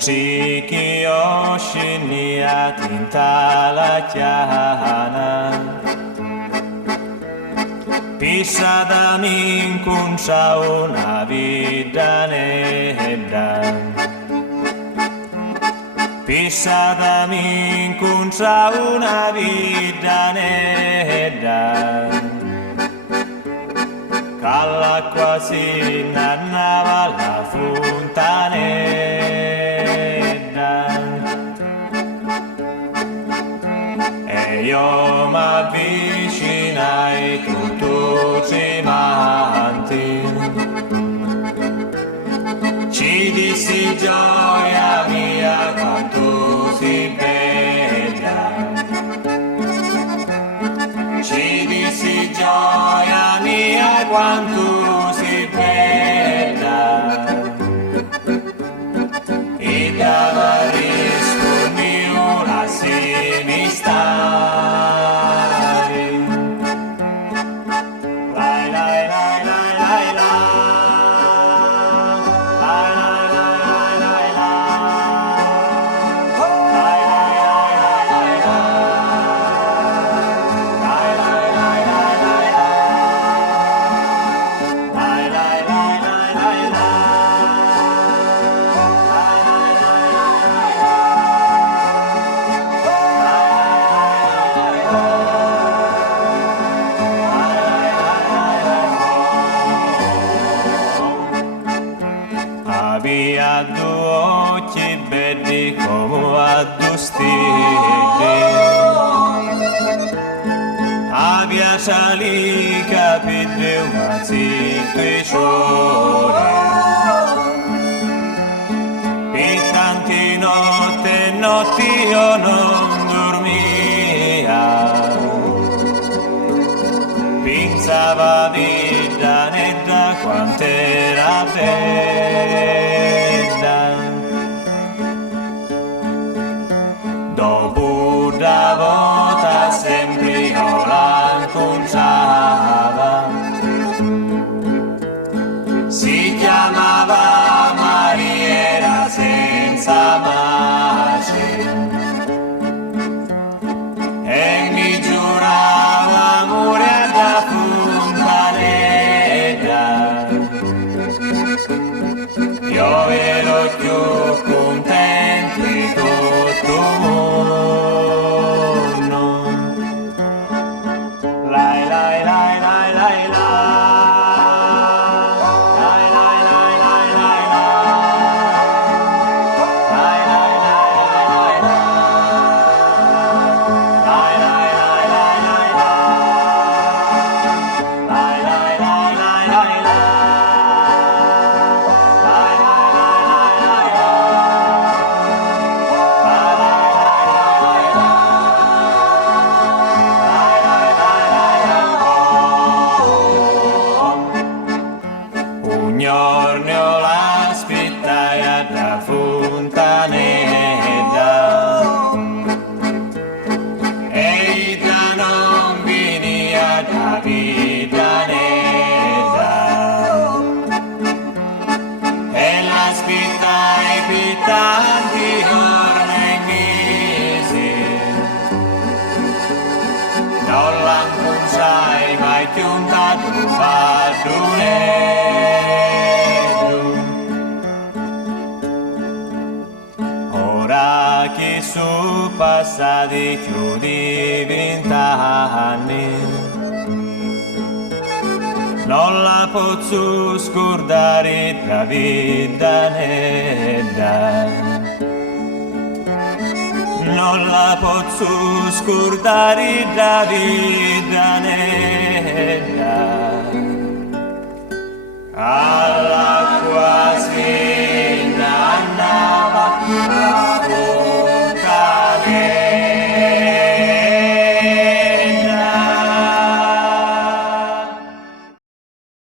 Ciki oscinia tinta la chiana Pisada mincuncia una vita nedda Pisada mincuncia una vita nedda L'acqua si innannava alla fontanella e io m'avvicinai tutto tremanti ci dissi gioia mia quanto si bella ci dissi gioia mia quanto si bella e dava risparmio la semistare lai lai lai lai lai lai Aveva due occhi belli come a due stelle Aveva sali capelli una zitto e ciore Per tante notti io non dormia Pensava vita netta quant'era bella Dopo da volta sempre io la incontrava Si chiamava Maria senza pace E mi giurava amore da fontanella Io ero più contento di tutto mondo Lai lai lai lai lai lai Lai lai lai lai lai Lai lai lai lai lai Lai lai lai lai lai Lai lai lai lai lai Un giorno l'aspettai alla fontanella e da non venia da vita netta e l'aspettai per tanti giorni e mesi non l'incontrai mai giuntato padronello Ora che sono passati più di 20 anni non la posso scordare da vita netta Non la posso scordare da vita netta All'acqua si